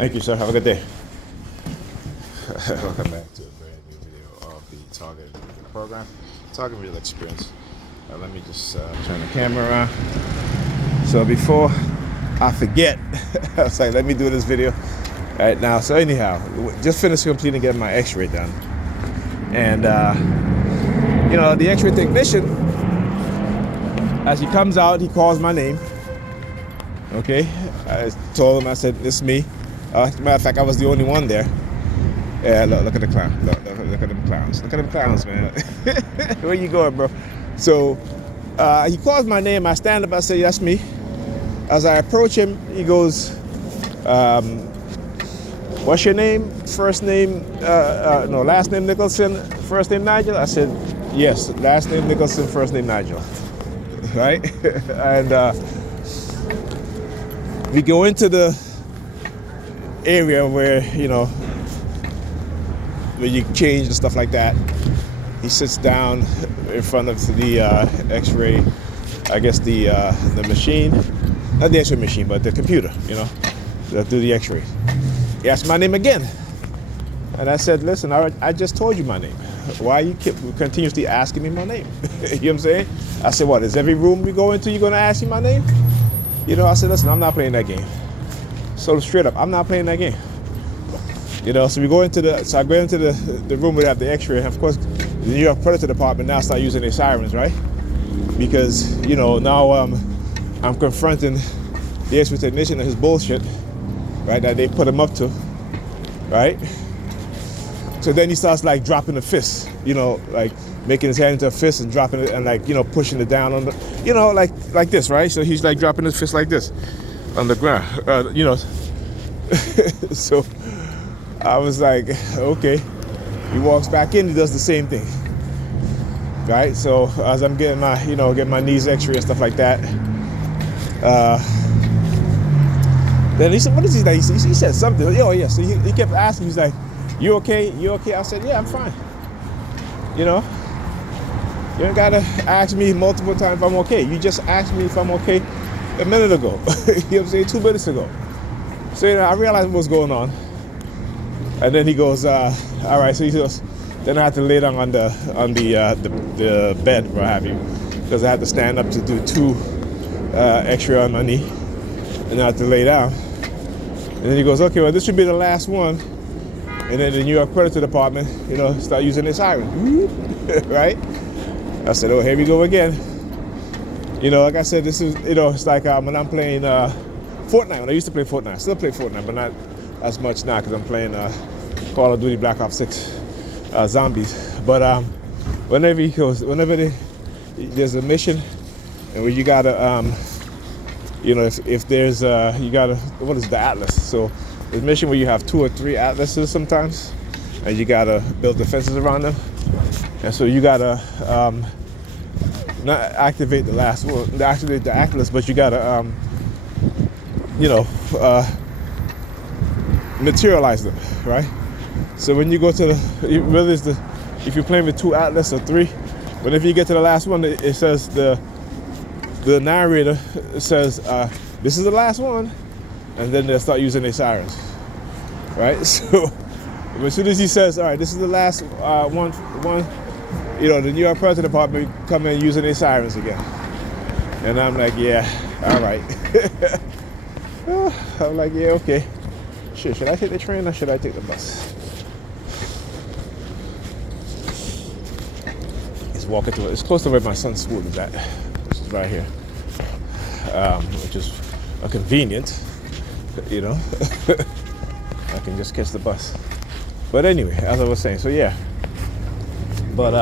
Thank you, sir. Have a good day. Welcome back to a brand new video of the Target program, Target Real Experience. Let me just turn the camera around. So before I forget, I was like, let me do this video right now. So anyhow, just finished completing getting my x-ray done. And, the x-ray technician, as he comes out, he calls my name. Okay, I told him, I said, it's me. Matter of fact, I was the only one there. Yeah, look at the clown. Look at them clowns. Look at them clowns, man. Where you going, bro? So he calls my name. I stand up. I say, that's me. As I approach him, he goes, what's your name? First name, last name Nicholson, first name Nigel? I said, yes, last name Nicholson, first name Nigel. Right? And we go into the area where, where you change and stuff like that. He sits down in front of the x-ray, I guess the machine, not the x-ray machine, but the computer, that do the x-ray. He asked my name again. And I said, listen, I just told you my name. Why you keep continuously asking me my name? You know what I'm saying? I said, what, is every room we go into, you're gonna ask me my name? I said, listen, I'm not playing that game. So straight up, I'm not playing that game. So I go into the room where they have the x-ray. And of course, the New York Predator Department now start using their sirens, right? Because, now I'm confronting the x-ray technician and his bullshit, right, that they put him up to, right? So then he starts like dropping the fist, like making his hand into a fist and dropping it and like, pushing it down on the, like this, right? So he's like dropping his fist like this on the ground, So I was like, okay. He walks back in, he does the same thing, right? So as I'm getting my, getting my knees x-ray and stuff like that, then he said, what is he like? He said something. Oh yeah. So he kept asking, he's like, you okay? You okay? I said, yeah, I'm fine. You don't gotta ask me multiple times if I'm okay. You just asked me if I'm okay a minute ago. You know what I'm saying? 2 minutes ago. So I realized what was going on. And then he goes, all right. So he goes, then I had to lay down on the bed, what have you, because I had to stand up to do 2 x-ray on my knee, and I had to lay down. And then he goes, okay, well, this should be the last one. And then the New York Predator Department, start using this siren, right? I said, oh, here we go again. Like I said, this is, it's like when I'm playing Fortnite. When I used to play Fortnite, I still play Fortnite, but not as much now because I'm playing Call of Duty Black Ops 6 Zombies. But whenever there's a mission, and where you gotta, if there's you gotta, what is the Atlas? So there's a mission where you have 2 or 3 Atlases sometimes, and you gotta build defenses around them. And so you gotta not activate the last one, activate the Atlas, but you gotta materialize them, right? So when you go to if you're playing with 2 Atlas or 3, whenever you get to the last one, it says the narrator says this is the last one, and then they'll start using their sirens, right? So as soon as he says, all right, this is the last one, the New York Predator Department come in using their sirens again, and I'm like, yeah, all right. I'm like, yeah, okay. Shit, should I take the train or should I take the bus? He's walking to it. It's close to where my son's school is at, which is right here, which is a convenient, I can just catch the bus. But anyway, as I was saying, so yeah. But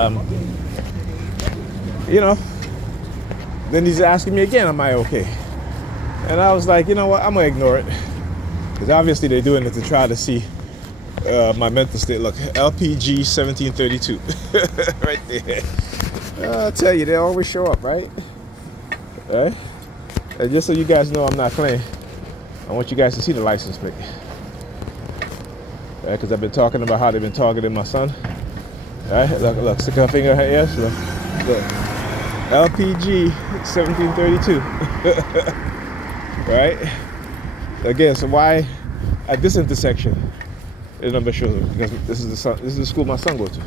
then he's asking me again, am I okay? And I was like, you know what, I'm gonna ignore it. Because obviously they're doing it to try to see my mental state. Look, LPG 1732, right there. I'll tell you, they always show up, right? Right? And just so you guys know I'm not playing, I want you guys to see the license plate. Right? Because I've been talking about how they've been targeting my son. Right? Look, stick her finger in her ears. Look. LPG 1732. Right? Again, so why at this intersection, the number shows up because this is the school my son goes to.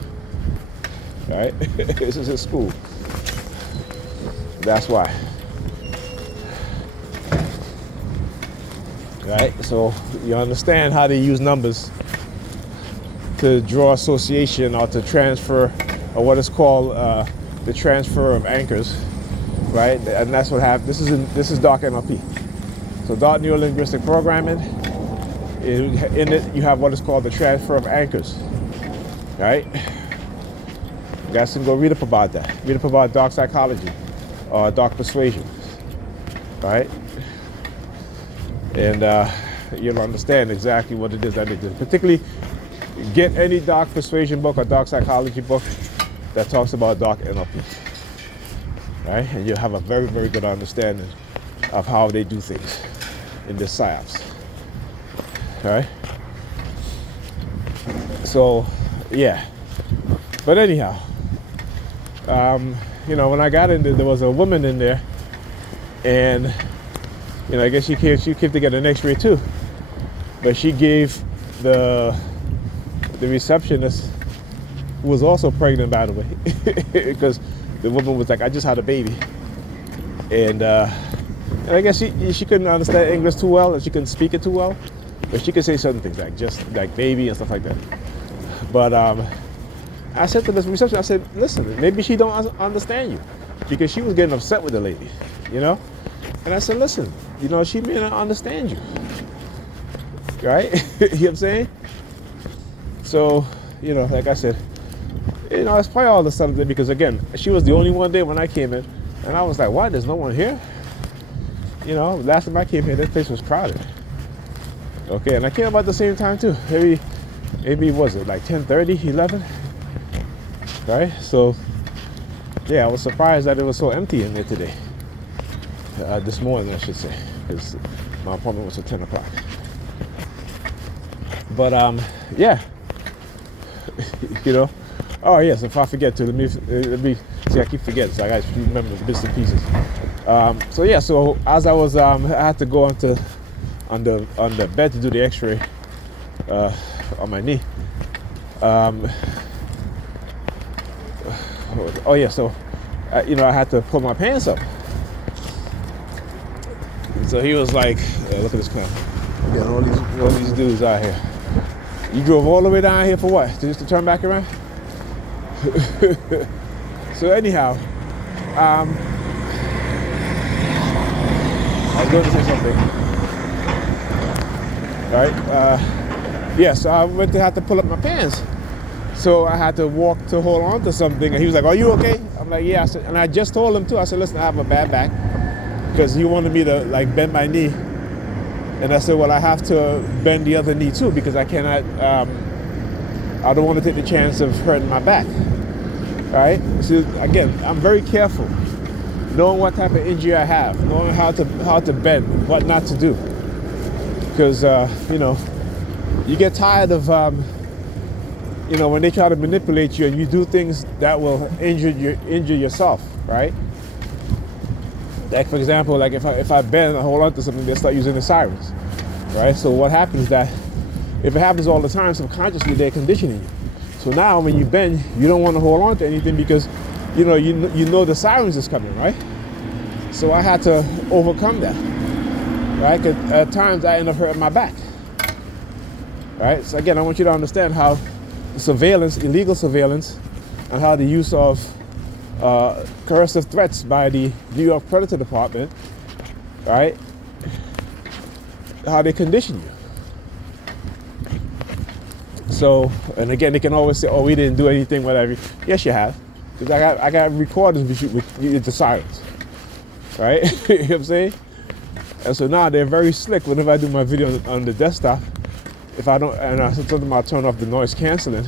All right, this is his school. That's why. Right, so you understand how they use numbers to draw association or to transfer, or what is called the transfer of anchors, right? And that's what happened. This is dark NLP. So dark neurolinguistic programming. In it, you have what is called the transfer of anchors, right? You guys can go read up about that. Read up about dark psychology or dark persuasion, right? And you'll understand exactly what it is that they do. Particularly, get any dark persuasion book or dark psychology book that talks about dark NLP, right? And you'll have a very, very good understanding of how they do things in this psyops, right? So, yeah. But anyhow, when I got in there was a woman in there, and I guess she came to get an X-ray too, but she gave the receptionist, who was also pregnant, by the way, because the woman was like, I just had a baby, and I guess she couldn't understand English too well, and she couldn't speak it too well, but she could say certain things like just like baby and stuff like that. But I said to this receptionist, I said, listen, maybe she don't understand you, because she was getting upset with the lady, And I said, listen, she may not understand you, right? You know what I'm saying? So, like I said, it's probably all the stuff there, because again, she was the only one there when I came in, and I was like, what? There's no one here? Last time I came here, this place was crowded. Okay, and I came about the same time too. Maybe was it like 10:30, 11? Right? So, yeah, I was surprised that it was so empty in there today. This morning, I should say, because my appointment was at 10 o'clock. But yeah, Oh yes, if I forget to, let me see. I keep forgetting, so I got to remember the bits and pieces. So yeah, so as I was, I had to go on the bed to do the X-ray on my knee. Oh yeah, so I had to pull my pants up. So he was like, look at this car. We got all these dudes out here. You drove all the way down here for what? Just to turn back around? So anyhow, I was going to say something. Right? Yes, I went to have to pull up my pants. So I had to walk to hold on to something. And he was like, are you okay? I'm like, yeah. And I just told him too. I said, listen, I have a bad back. Because he wanted me to like bend my knee. And I said, well, I have to bend the other knee too, because I cannot, I don't want to take the chance of hurting my back. All right? So again, I'm very careful, knowing what type of injury I have, knowing how to bend, what not to do. Because, you get tired of, when they try to manipulate you and you do things that will injure yourself, right? Like, for example, like if I bend and hold on to something, they start using the sirens, right? So what happens is that if it happens all the time, subconsciously they're conditioning you. So now when you bend, you don't want to hold on to anything because, you know the sirens is coming, right? So I had to overcome that, right? 'Cause at times I end up hurting my back, right? So again, I want you to understand how surveillance, illegal surveillance, and how the use of coercive threats by the New York Predator Department, right? How they condition you. So, and again, they can always say, "Oh, we didn't do anything, whatever." Yes, you have, because I got recorders with the sirens, right? You know what I'm saying? And so now they're very slick. Whenever I do my video on the desktop, if I don't, and I sometimes I turn off the noise canceling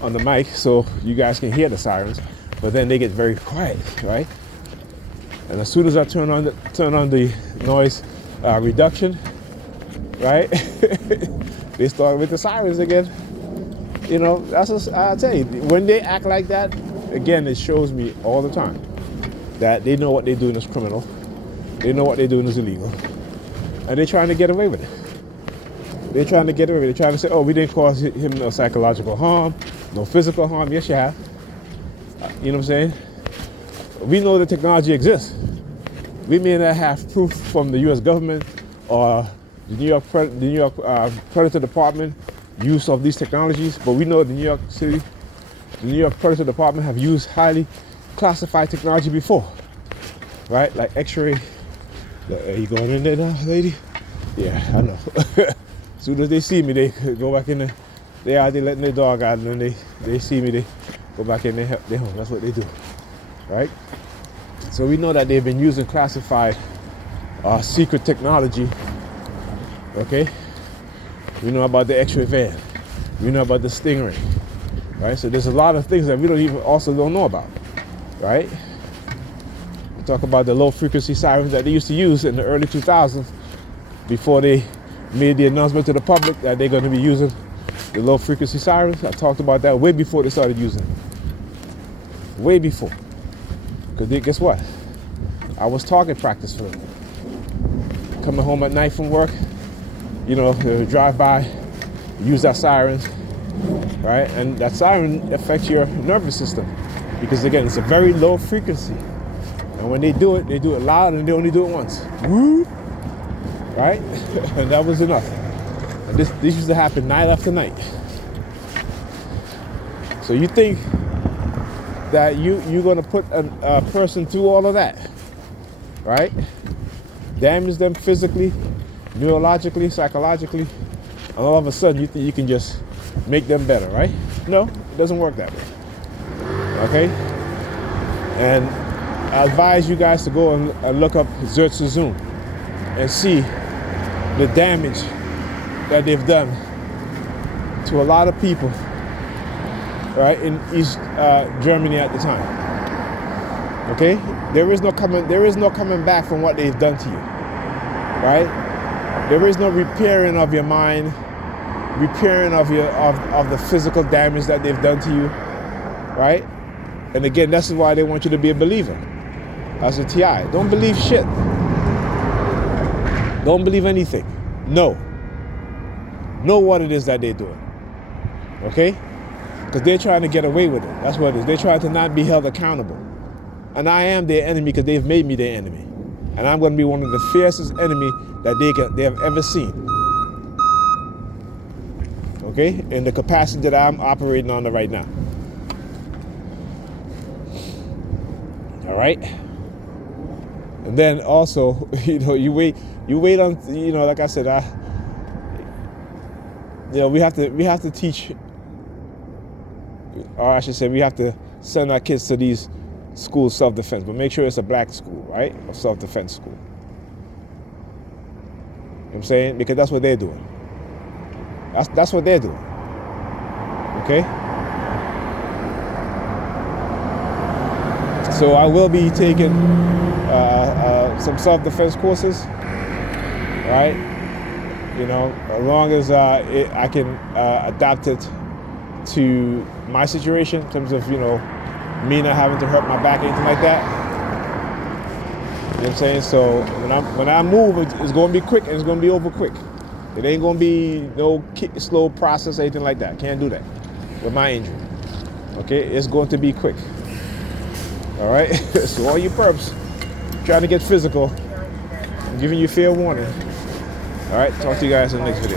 on the mic so you guys can hear the sirens. But then they get very quiet, right? And as soon as I turn on the noise reduction, right? They start with the sirens again. That's what I tell you. When they act like that, again, it shows me all the time that they know what they're doing is criminal. They know what they're doing is illegal, and they're trying to get away with it. They're trying to get away. They're trying to say, oh, we didn't cause him no psychological harm, no physical harm. Yes, you have. You know what I'm saying? We know the technology exists. We may not have proof from the U.S. government or the New York Predator Department use of these technologies, but we know the New York Predator Department have used highly classified technology before, right? Like X-ray. Are you going in there now, lady? Yeah, I know. As soon as they see me, they go back in there. They letting their dog out, and then they see me, they go back in their home. That's what they do, right? So we know that they've been using classified secret technology, okay? We know about the X-ray van. We know about the Stingray, right? So there's a lot of things that we don't know about, right? We talk about the low frequency sirens that they used to use in the early 2000s before they made the announcement to the public that they're going to be using the low frequency sirens. I talked about that way before they started using it. Way before. Because guess what? I was target practice for them. Coming home at night from work, drive by, use that sirens, right? And that siren affects your nervous system because, again, it's a very low frequency. And when they do it loud, and they only do it once. Woo! Right? And that was enough. And this used to happen night after night. So you think that you're going to put a person through all of that, right? Damage them physically, neurologically, psychologically, and all of a sudden you think you can just make them better, right? No, it doesn't work that way. Okay? And I advise you guys to go and look up Xerxes Zoom and see the damage that they've done to a lot of people, right, in East Germany at the time. Okay, there is no coming back from what they've done to you, right? There is no repairing of your mind, repairing of the physical damage that they've done to you, right? And again, that's why they want you to be a believer. As a TI, don't believe shit. Don't believe anything. Know what it is that they're doing. Okay? Because they're trying to get away with it. That's what it is. They're trying to not be held accountable. And I am their enemy because they've made me their enemy. And I'm going to be one of the fiercest enemies that they have ever seen. Okay? In the capacity that I'm operating on right now. All right? And then also, you wait on, like I said, we have to teach, or I should say, we have to send our kids to these schools self-defense, but make sure it's a black school, right? Or self-defense school. You know what I'm saying? Because that's what they're doing. That's what they're doing. Okay? So I will be taking some self-defense courses, right? As long as I can adapt it to my situation in terms of, me not having to hurt my back or anything like that. You know what I'm saying? So when I move, it's going to be quick and it's going to be over quick. It ain't going to be no slow process or anything like that. Can't do that with my injury. Okay? It's going to be quick. All right? So all you perps trying to get physical, I'm giving you fair warning. All right? Talk to you guys in the next video.